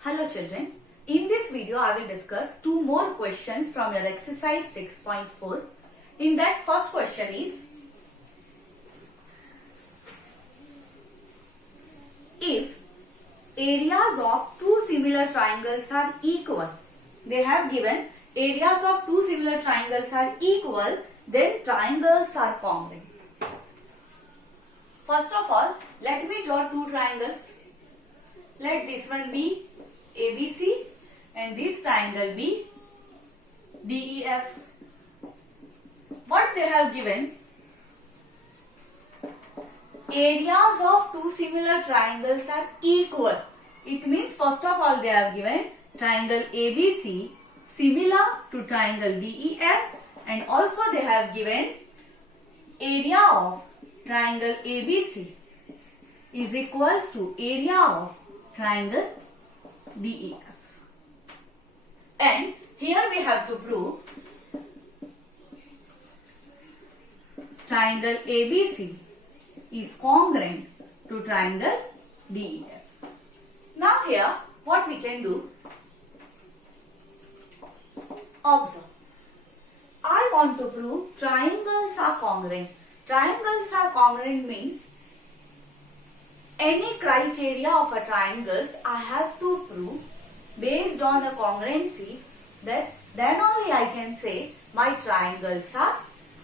Hello children, in this video I will discuss two more questions from your exercise 6.4. In that first question is, if areas of two similar triangles are equal, they have given areas of two similar triangles are equal, then triangles are congruent. First of all, let me draw two triangles. Let this one be ABC and this triangle be DEF. What they have given? Areas of two similar triangles are equal. It means first of all they have given triangle ABC similar to triangle DEF, and also they have given area of triangle ABC is equals to area of triangle DEF. And here we have to prove triangle ABC is congruent to triangle DEF. Now here what we can do? Observe. I want to prove triangles are congruent. Triangles are congruent means any criteria of a triangles I have to prove based on the congruency, that then only I can say my triangles are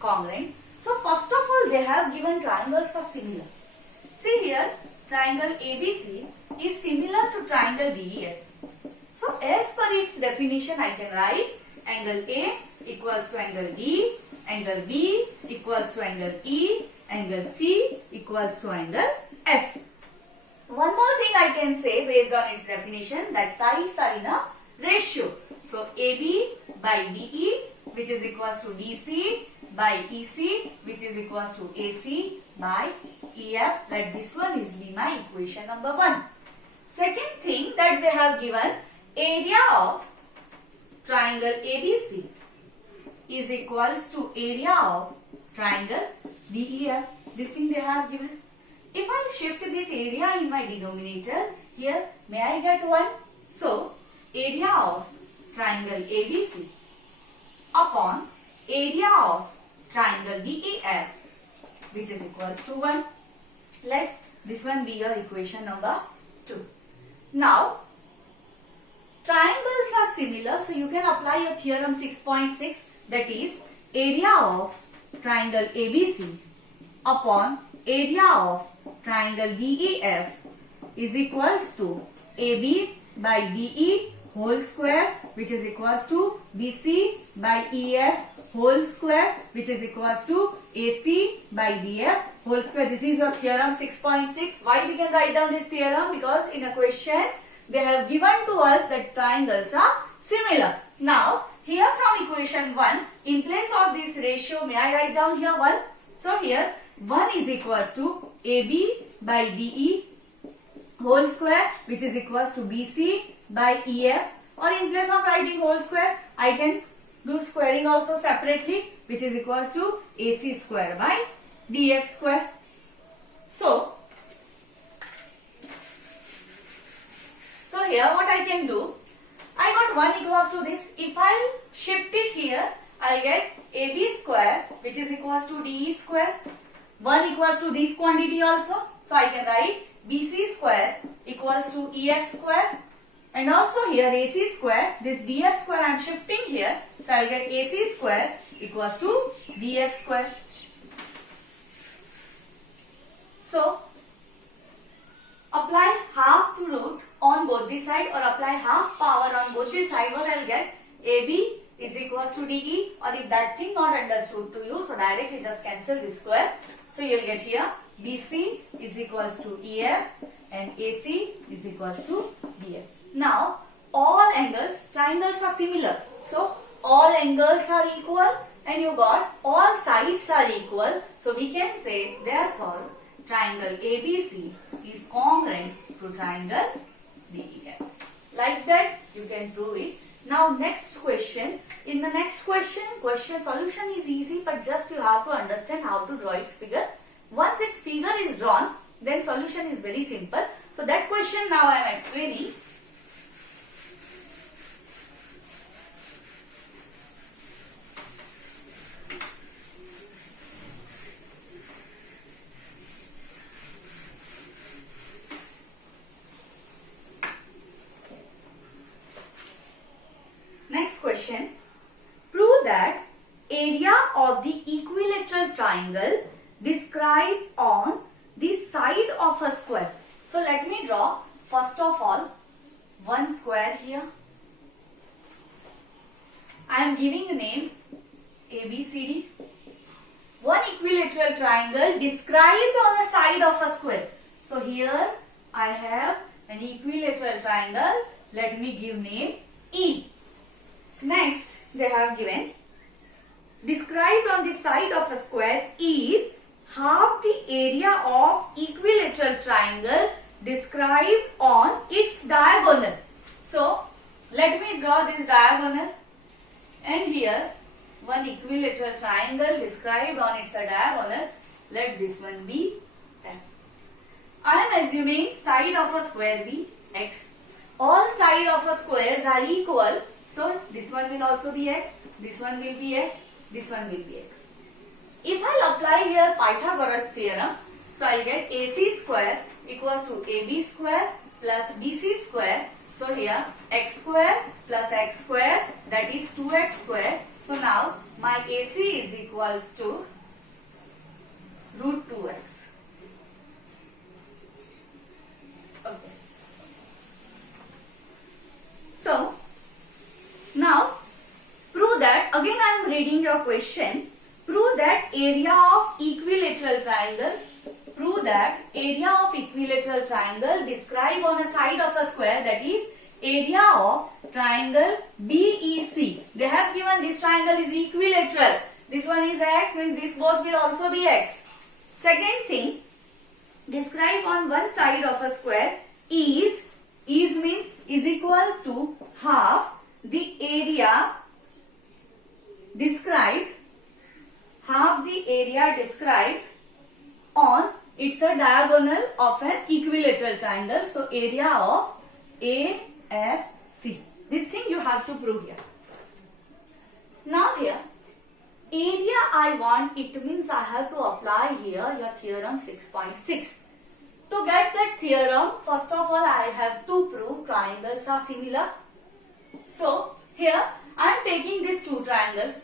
congruent. So first of all they have given triangles are similar. See here, triangle ABC is similar to triangle DEF. So as per its definition I can write angle A equals to angle D, angle B equals to angle E, angle C equals to angle F. One more thing I can say based on its definition, that sides are in a ratio. So AB by DE, which is equals to DC, by EC, which is equals to AC by EF. Let this one is be my equation number 1. Second thing that they have given, area of triangle ABC is equals to area of triangle DEF. This thing they have given. If I shift this area in my denominator, here may I get 1? So, area of triangle ABC upon area of triangle DEF, which is equals to 1. Let this one be your equation number 2. Now, triangles are similar, so you can apply your theorem 6.6, that is area of triangle ABC upon area of triangle DEF is equals to AB by DE whole square, which is equals to BC by EF whole square, which is equals to AC by DF whole square. This is your theorem 6.6. Why we can write down this theorem? Because in a question they have given to us that triangles are similar. Now here from equation 1, in place of this ratio, may I write down here 1? So here 1 is equals to AB by DE whole square, which is equals to BC by EF, or in place of writing whole square I can do squaring also separately, which is equals to AC square by DF square. So here what I can do, I got 1 equals to this. If I shift it here, I get AB square, which is equals to DE square. 1 equals to this quantity also. So I can write BC square equals to EF square. And also here AC square, this DF square I am shifting here. So I will get AC square equals to DF square. So apply half root on both the side, or apply half power on both the side. What I will get? AB is equals to DE, or if that thing not understood to you, so directly just cancel this square. So you will get here BC is equals to EF and AC is equals to DF. Now all angles, triangles are similar. So all angles are equal and you got all sides are equal. So we can say therefore triangle ABC is congruent to triangle DEF. Like that you can prove it. Now next question. In the next question solution is easy, but just you have to understand how to draw its figure. Once its figure is drawn, then solution is very simple. So that question now I am explaining. question. Prove that area of the equilateral triangle described on the side of a square. So let me draw first of all one square here. I am giving a name ABCD. One equilateral triangle described on a side of a square. So here I have an equilateral triangle. Let me give name E. Next they have given described on the side of a square is half the area of equilateral triangle described on its diagonal. So let me draw this diagonal, and here one equilateral triangle described on its diagonal. Let this one be F. I am assuming side of a square be X. All sides of a squares are equal. So this one will also be X, this one will be X, this one will be X. If I apply here Pythagoras theorem, so I will get AC square equals to AB square plus BC square. So here x square plus x square, that is 2x square. So now my AC is equals to root 2x. Okay. So now prove that, again I am reading your question. Prove that area of equilateral triangle. Prove that area of equilateral triangle described on a side of a square, that is area of triangle BEC. They have given this triangle is equilateral. This one is X, means this both will also be X. Second thing, describe on one side of a square is means is equals to half the area described, on it's a diagonal of an equilateral triangle. So area of AFC. This thing you have to prove here. Now here area I want, it means I have to apply here your theorem 6.6. To get that theorem, first of all I have to prove triangles are similar. So here I am taking these two triangles,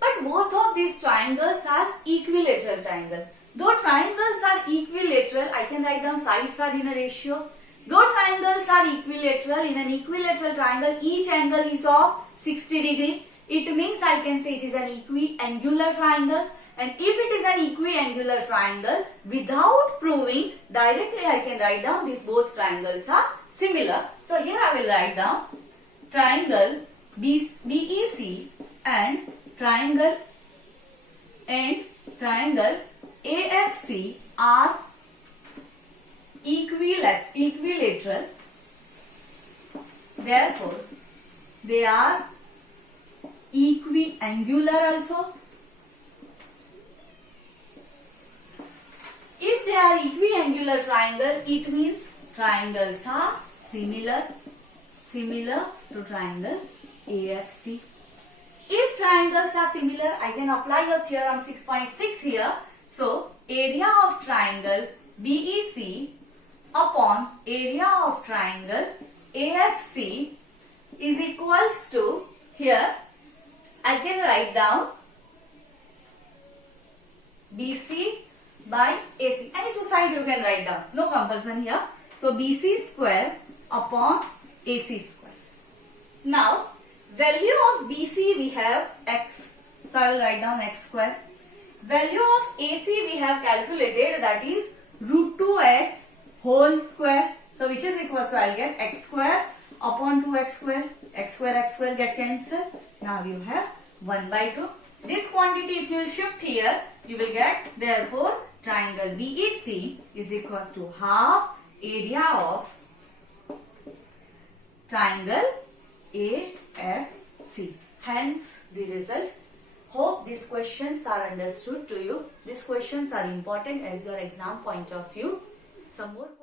but both of these triangles are equilateral triangle. Though triangles are equilateral, I can write down sides are in a ratio. Though triangles are equilateral, in an equilateral triangle each angle is of 60 degree. It means I can say it is an equiangular triangle. And if it is an equiangular triangle, without proving, directly I can write down these both triangles are similar. So here I will write down triangle BEC and triangle AFC are equilateral. Therefore, they are equiangular also. If they are equiangular triangle, it means triangles are similar to triangle AFC. If triangles are similar, I can apply your theorem 6.6 here. So area of triangle BEC upon area of triangle AFC is equals to, here I can write down BC by AC. Any two side you can write down, no compulsion here. So BC square upon AC square. Now value of BC we have X, so I will write down X square. Value of AC we have calculated, that is root 2x whole square. So which is equals to, I will get X square upon 2x square. X square get cancelled. Now you have 1 by 2. This quantity if you will shift here, you will get, therefore triangle BEC is equals to half area of triangle AFC. Hence the result. Hope these questions are understood to you. These questions are important as your exam point of view. Some more